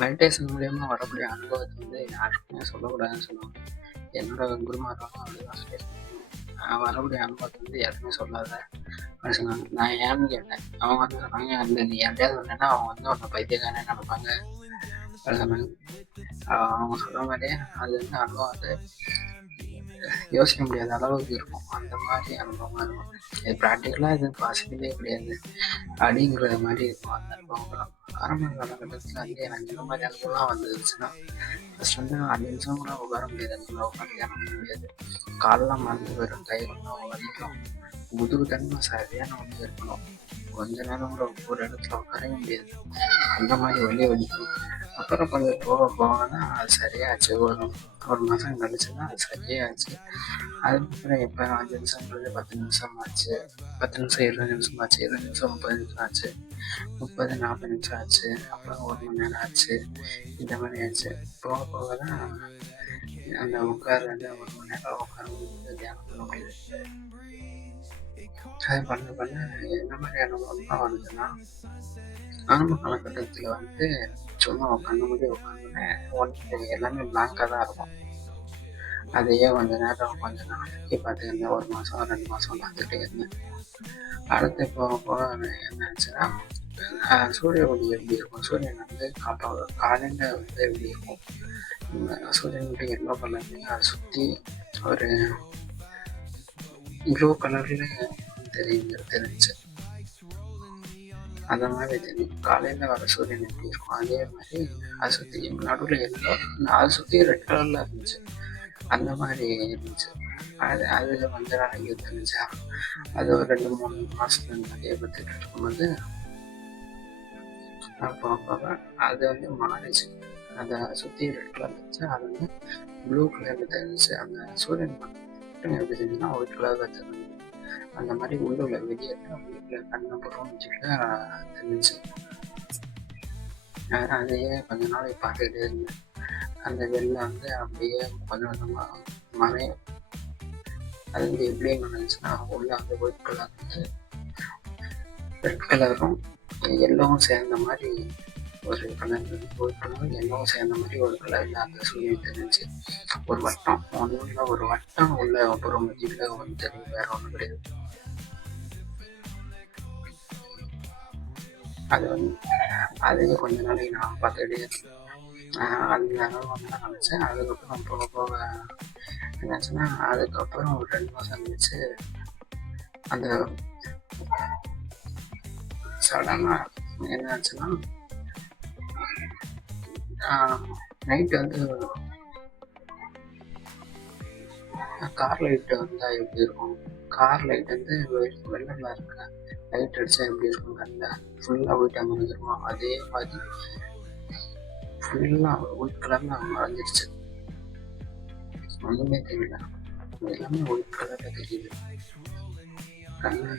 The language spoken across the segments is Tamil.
மெடிடேஷன் மூலியமாக வரக்கூடிய அனுபவத்தை வந்து யாருக்குமே சொல்லக்கூடாதுன்னு சொல்லுவாங்க. என்னோட குருமார்களும் அப்படிதான் சொல்லியிருக்காங்க. வரக்கூடிய அனுபவத்தை வந்து யாருக்குமே சொல்லாத அப்படின்னு சொன்னாங்க. நான் ஏன்னு கேட்டேன். அவங்க வந்து சொன்னாங்க, இல்லை நீ யார்ட்டையாவது சொன்னேன்னா அவங்க வந்து உன்னை பைத்தியக்காரனே நினைப்பாங்க அப்படின்னு சொன்னாங்க. அவங்க சொல்கிற மாதிரியே அது வந்து அனுபவம் வந்து யோசிக்க முடியாத அளவுக்கு இருக்கும். அந்த மாதிரி அனுபவமாக இருக்கும். இது ப்ராக்டிக்கலாக இது பாசிபிளே கிடையாது அப்படிங்கிற மாதிரி இருக்கும் அந்த அனுபவங்களும். ஆரம்ப காலகட்டத்தில் வந்து எனக்கு இந்த மாதிரி அனுபவம் வந்துருச்சுன்னா ஃபஸ்ட் வந்து 5 நிமிஷம் கூட உட்கார முடியாது. அந்த உட்காந்து தியானம் பண்ண முடியாது. காலெல்லாம் மறந்து வரும், கை ஒன்றும் வலிக்கும், முதுகு தன்மை சரியான ஒன்று இருக்கணும். கொஞ்ச நேரம் கூட ஒரு இடத்துல உட்காரவே முடியாது. அந்த மாதிரி வலி வலிக்கும். அப்புறம் கொஞ்சம் போக போக தான் அது சரியாச்சு. ஒரு மாதம் கழிச்சு தான் அது சரியாச்சு. அதுக்கப்புறம் எப்போ 5 நிமிஷம்ன்றது 10 நிமிஷம் ஆச்சு, 10 நிமிஷம் 20 நிமிஷம் ஆச்சு, 20 நிமிஷம் 30 நிமிஷம் ஆச்சு, 30 40 நிமிஷம் ஆச்சு, அப்புறம் 1 மணி நேரம் ஆச்சு. இந்த மாதிரி ஆச்சு. போக போக தான் அந்த உட்கார்றது 1 மணி நேரம் உட்கார முடியுது, தியானம் பண்ண முடியுது. அது பண்ண பண்ண என்ன மாதிரி அனுபவம்லாம் வருதுன்னா, ஆரம்ப காலகட்டத்தில் வந்து சும்மா கண்ணு மூடி உட்காந்துனேன் ஒன்று எல்லாமே பிளாங்காக தான் இருக்கும். அதையே கொஞ்ச நாளைக்கு பார்த்துக்கிட்டு 1 மாதம் 2 மாதம் பார்த்துட்டே இருந்தேன். அடுத்து போக போக என்னாச்சுன்னா, சூரிய ஒளி எப்படி இருக்கும், சூரியன் வந்து காலையில் வந்து எப்படி இருக்கும், சூரியன் வந்து எல்லோ கலர்லையும் அதை சுற்றி ஒரு ப்ளூ கலரில் தெரிஞ்சு அந்த மாதிரி தெரியும். காலையில் வர சூரியன் எப்படி இருக்கும் அதே மாதிரி அதை சுற்றி நடுவில் எல்லோ, அதை சுற்றி ரெட் கலரில் இருந்துச்சு. அந்த மாதிரி இருந்துச்சு. அது கொஞ்ச நாளைக்கு தெரிஞ்சா அது ஒரு 2-3 மாதத்துல நிறைய பற்றிட்டு இருக்கும்போது அப்போ அது வந்து மாறிச்சு. அதை சுற்றி ரெட் கலர் இருந்துச்சு, அது வந்து ப்ளூ கலரில் தெரிஞ்சிச்சு. அந்த சூரியன் மட்டும் எப்படி தெரிஞ்சுன்னா ஒயிட் கலரில் தெரிஞ்சு. அந்த மாதிரி உள்ள வெளியே கண்ணப்புறம் தெரிஞ்சிச்சு. அதையே கொஞ்ச நாளைக்கு பார்த்துக்கிட்டே இருந்தேன். அந்த வெள்ளம் வந்து அப்படியே கொஞ்சம் கொஞ்சமாக மறையும். அது வந்து எப்படி மறைஞ்சுன்னா, உள்ள அந்த ஒயிட் கலர் வந்து ரெட் கலரும் எல்லோவும் சேர்ந்த மாதிரி ஒரு கலர், ஒயிட் கலரும் எல்லோவும் சேர்ந்த மாதிரி ஒரு கலரில் அந்த சூரியன் தெரிஞ்சு ஒரு வட்டம் ஒன்றுல ஒரு வட்டம் உள்ள அப்புறம் மத்தியில் ஒன்று தெரியும், வேற ஒன்றும் கிடையாது. அது வந்து அதையே கொஞ்ச நாளைக்கு நான் பார்த்துக்கிட்டே இருந்தேன். அந்த அனுபவம் தான் நினச்சேன். அதுக்கப்புறம் போக போக என்னாச்சுன்னா, அதுக்கப்புறம் ஒரு 2 மாதம் கழிச்சு அந்த சடனாக என்னாச்சுன்னா, நைட்டு வந்து கார் லைட்டு வந்தால் எப்படி இருக்கும், கார் லைட் வந்து வெள்ளத்தில் இருக்க லைட் அடித்தா எப்படி இருக்கும், கண்ணில் ஃபுல்லாக ஒயிட் அமர்ந்துருமா, அதே மாதிரி ஃபுல்லாக ஒயிட் கலரில் மறைஞ்சிருச்சு. ஒன்றுமே தெரியல, எல்லாமே ஒயிட் கலரில் தெரியுது. கண்ணை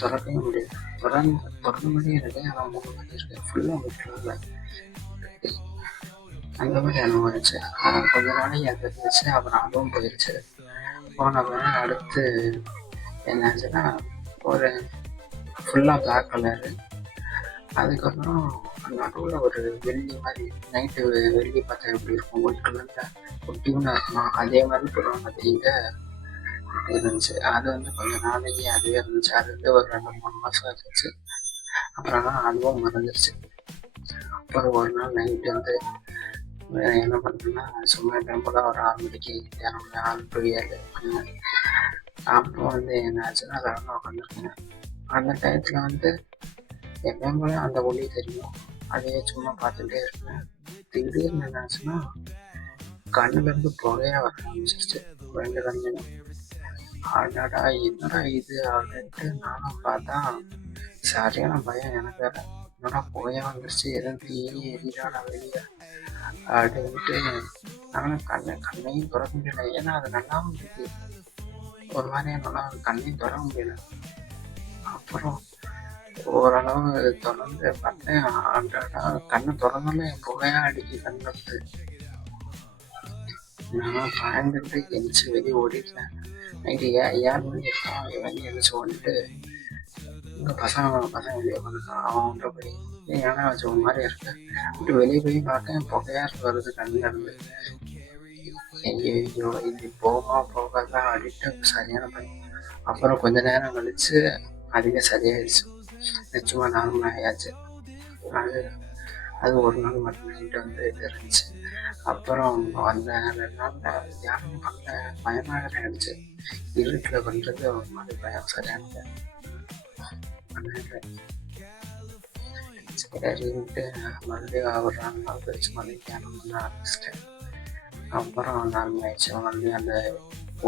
திறக்கவே முடியாது, திறந்த மாதிரியே இருக்கு, ஆனால் 3 மணி இருக்கு, ஃபுல்லாக ஒயிட் கலரில். அந்த மாதிரி அனுபவம் இருந்துச்சு. கொஞ்ச நாளைக்கு அது இருந்துச்சு. அப்புறம் அதுவும் போயிடுச்சு. போனப்ப அடுத்து என்னாச்சுன்னா, ஒரு ஃபுல்லாக பிளாக் கலரு, அதுக்கப்புறம் நடுவில் ஒரு வெள்ளி மாதிரி, நைட்டு வெள்ளி பார்த்தா எப்படி இருக்கும், ஒயிட் கலரில் ஒட்டியூனாக இருக்குமா, அதே மாதிரி புறவங்கத்திட்ட இருந்துச்சு. அது வந்து கொஞ்சம் நாளைக்கு அதுவே இருந்துச்சு. அது வந்து ஒரு 2-3 மாதம் இருந்துச்சு. அப்புறம் தான் அதுவும் மறந்துடுச்சு. அப்புறம் ஒரு நாள் நைட்டு வந்து என்ன பண்ணுறேன்னா, சும்மா போல ஒரு 6 மணிக்கு தியானம் 6 to 7 பண்ணேன். அப்போ வந்து என்ன ஆச்சுன்னா, அதெல்லாம் உட்காந்துருக்கேன். அந்த டயத்தில் வந்து எப்பயும் போல அந்த ஒளி தெரியும், அதையே சும்மா பார்த்துட்டே இருக்கேன். திடீர்னு என்ன ஆச்சுன்னா, கண்ணுலேருந்து புகையாக வர ஆரம்பிச்சிருச்சு 2 கண்ணுலையும். ஆடாடா என்னடா இது அப்படின்ட்டு நானும் பார்த்தா சரியான பயம் எனக்கு வேற. என்னடா புகையாக வந்துருச்சு, எதுவும் தீயே எரியாடா வெளியே அப்படின்ட்டு நானும் கண்ணையும் திறக்க முடியல. ஏன்னா அது நல்லாவும் இருக்கு, ஒரு மாதிரியா நல்லா கண்ணையும் திறக்க முடியல. அப்புறம் ஓரளவு திறந்து பார்த்தேன், கண்ணை திறந்தாலே புகையா அடிக்கி கண்ணுக்கு. நான் பயந்துட்டு எந்திரிச்சு வெளியே ஓடிட்டேன். நைட்டு 7 மணி இருக்கும், வெளியே எந்திரிச்சு ஓடிட்டு இங்கே பசங்க வெளியே உட்காந்துருக்கான். அவன்கிட்ட போய் ஏன்னா வச்சு ஒரு மாதிரி இருக்கு அப்படி வெளியே போய் பார்த்தேன், புகையா வருது கண்ணில் இருந்து. ஐயோ இது போகமா போகாதா அப்படின்ட்டு சரியான பையன். அப்புறம் கொஞ்ச நேரம் கழிச்சு அதுவே சரியாயிடுச்சு, நிச்சயமா நார்மல் ஆயாச்சு. அது அது ஒரு நாள் மட்டும் நைட்டு வந்து தெரிஞ்சிச்சு. அப்புறம் அந்த 2 நாளில் யாருமே பண்ண பயமாக ஆயிடுச்சு. இருட்டில் பண்ணுறது ஒரு மாதிரி பயம் சரியானது. சரின்ட்டு மறுபடியும் ஒரு 2 நாள் கழிச்சு மறுபடியும் தியானம் பண்ண ஆரம்பிச்சிட்டேன். அப்புறம் நார்மல் ஆயிடுச்சு. மறுபடியும் அந்த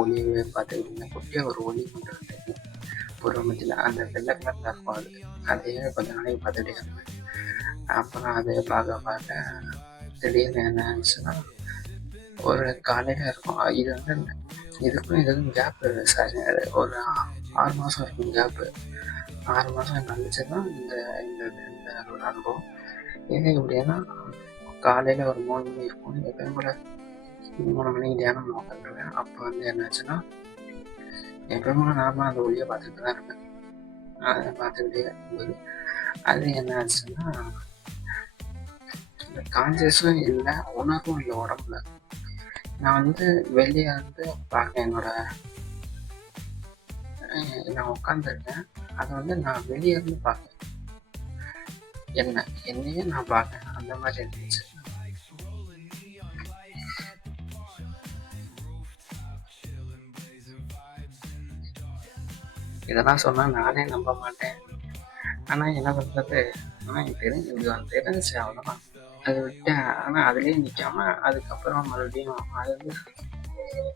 ஒளியவே பார்த்துக்கிட்டீங்க, குட்டியாக ஒரு ஒளி கொண்டு வந்துட்டேன் பூர்வமத்தில். அந்த வெள்ளை கலரில் இருக்கும், அதையே கொஞ்ச நாளைக்கு பார்த்துக்கிட்டே இருந்தேன். அப்புறம் அதை பார்க்க திடீர்னு என்ன ஆச்சுன்னா, ஒரு காலையில் இருக்கும். இது வந்து இதுக்கும் கேப்பு சரி, ஒரு 6 மாதம் இருக்கும் கேப்பு. 6 மாதம் கழிச்சு தான் இந்த இந்த இந்த ஒரு அனுபவம். இது எப்படின்னா, காலையில் ஒரு 3 மணி இருக்கும். எப்பயும் கூட 3 மணிக்கு தியானம் உட்காந்துருவேன். அப்போ வந்து என்னாச்சுன்னா, எப்பயும் கூட நார்மலாக அந்த ஒளியை பார்த்துட்டு தான் இருப்பேன். அதை பார்த்துக்கிட்டே இருக்கும்போது அது என்ன ஆச்சுன்னா, கான்சியஸும் இல்லை, உணர்வும் இல்லை உடம்புல. நான் வந்து வெளியே வந்து பார்க்க நான் உட்காந்துருக்கேன். அதை வந்து நான் வெளியே இருந்து பார்க்கேன், என்னையே நான் பார்க்கேன். அந்த மாதிரி இருந்துச்சு. இதெல்லாம் சொன்னால் நானே நம்ப மாட்டேன். ஆனால் என்ன பண்ணுறது, ஆனால் தெரிஞ்சு அவ்வளோதான். அதை விட்டேன். ஆனால் அதுலேயே நிற்காம அதுக்கப்புறம் மறுபடியும்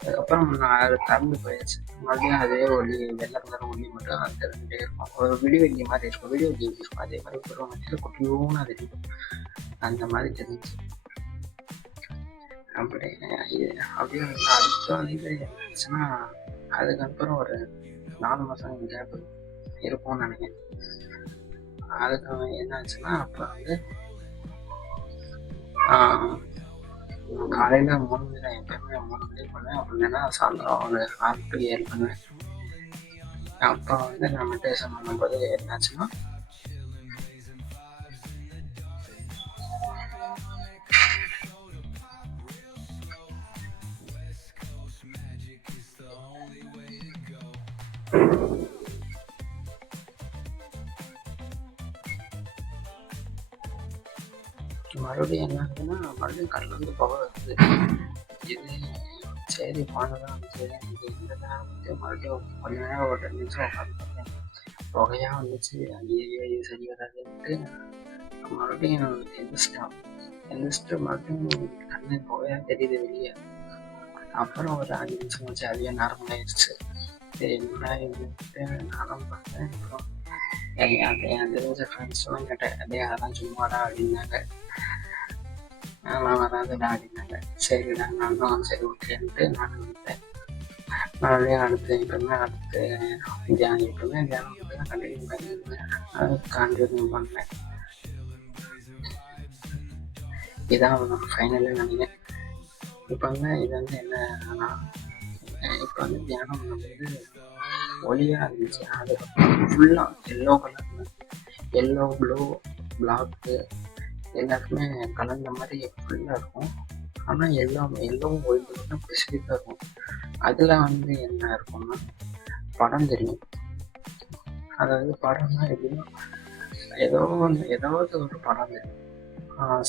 அதுக்கப்புறம் நான் அது திறந்து போயிடுச்சு. மறுபடியும் அதே ஒளி, வெள்ளை கலர் ஒளி மட்டும் அது தெரிஞ்சுட்டே இருக்கும். ஒரு விடிவெள்ளி மாதிரி இருக்கும், விடிவெள்ளி இருக்கும். அதே மாதிரி பருவமத்தில் குட்டியோன்னு அது இருக்கும். அந்த மாதிரி தெரிஞ்சு அப்படியே அடுத்த வந்து என்னச்சுன்னா, அதுக்கப்புறம் ஒரு 4 மாதம் கேப் இருக்கும்னு நினைக்கிறேன். அதுக்கு என்னாச்சுன்னா, அப்போ வந்து காலையில் 3 மணி தான், எப்பயுமே 3 மணிக்கு பண்ணுவேன். அப்படி இல்லைன்னா சாயந்தரம் ஒரு 6 to 7 பண்ணுவேன். அப்போ வந்து நான் மெடிடேஷன் பண்ணும்போது என்னாச்சுன்னா, மறுபடியும் என்ன ஆகுதுன்னா, மறுபடியும் கண்ணில் வந்து புகை வருது. இது சரி போனதான் சரி, இந்த நேரம் வந்து மறுபடியும் கொஞ்ச நேரம் ஒரு 2 நிமிஷம் உட்காந்து புகையாக வந்துச்சு. ஐயோ சரி வராதுன்ட்டு மறுபடியும் எந்திரிச்சிட்டு மறுபடியும் கண்ணு புகையாக தெரியுது வெளியே. அப்புறம் ஒரு 5 நிமிஷம் வச்சு அதுவே நார்மல் ஆயிடுச்சு. சரி என்ன இதுன்ட்டு நானும் பார்த்தேன். அப்புறம் என் தெரிஞ்ச ஃப்ரெண்ட்ஸ்லாம் கேட்டேன், அதெல்லாம் சும்மாடா அப்படின்னாங்க. நான் வராதுடா அப்படின்னாங்க. சரிடா, நானும் சரி ஓகேன்ட்டு நானும் விட்டேன். மறுபடியும் அடுத்து தியானம் தான் கண்டினியூ பண்ணியிருந்தேன். அது கண்டினியூ பண்ணேன். இதான் ஃபைனலு நினைக்கிறேன். இப்போ வந்து இது வந்து என்னன்னா, இப்போ வந்து தியானம் பண்ணும்போது ஒளியாக இருந்துச்சு. அது ஃபுல்லாக எல்லோ கலரில், எல்லோ ப்ளூ பிளாக்கு எல்லாருக்குமே கலந்த மாதிரி ஃபுல்லாக இருக்கும். ஆனால் எல்லோவும் ஒயிட் தான் ஸ்பெசிஃபிக்காக இருக்கும். அதில் வந்து என்ன இருக்கும்னா, படம் தெரியும். அதாவது படம்னா எப்படின்னா, ஏதாவது ஒரு படம் தெரியும்.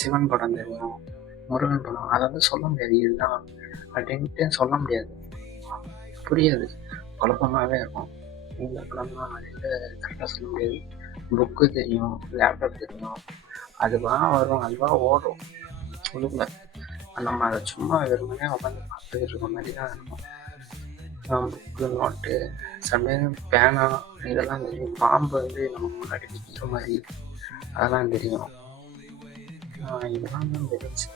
சிவன் படம் தெரியும், முருகன் படம். அதை வந்து சொல்ல முடியாது இதுதான் அப்படின்ட்டு சொல்ல முடியாது, புரியாது, குழப்பமாகவே இருக்கும். இந்த படம்னா அப்படின்ட்டு கரெக்டாக சொல்ல முடியாது. புக்கு தெரியும், லேப்டாப் தெரியும், அதுவாக வரும், அதுவாக ஓடும் உள்ளுக்குள்ள. நம்ம அதை சும்மா வெறுமனே உட்காந்து பார்த்துக்கிட்டு இருக்க மாதிரி தான் இருக்கும். புக்கு, நோட்டு, சம்டைம் பேனா இதெல்லாம் தெரியும். பாம்பு வந்து நமக்கு முன்னாடி நிற்கிற மாதிரி அதெல்லாம் தெரியும். இதெல்லாம் தான் தெரிஞ்சு.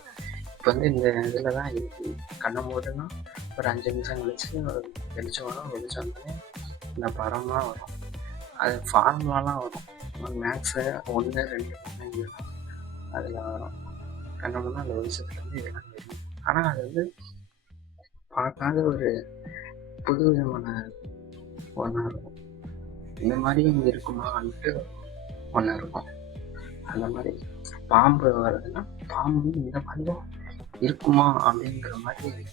இப்போ வந்து இந்த இதில் தான் இருக்குது. கண்ணை மூடுனா ஒரு 5 நிமிஷம் கழிச்சு ஒரு வெளிச்சம் வரும். வெளிச்சம் வந்தோடனே இந்த படம்லாம் வரும். அது ஃபார்முலாலாம் வரும். மேக்ஸு 1, 2, 3 அதில் வரும். கண்ணை மூடனா அந்த வெளிச்சத்துலேருந்து இதெல்லாம் தெரியும். ஆனால் அது வந்து பார்க்காத ஒரு புது விதமான ஒன்றா இருக்கும். இந்த மாதிரியும் இருக்குமான்ட்டு ஒன்று இருக்கும். அந்த மாதிரி பாம்பு வருதுன்னா பாம்பு இந்த மாதிரியும் இருக்குமா அப்படிங்கிற மாதிரி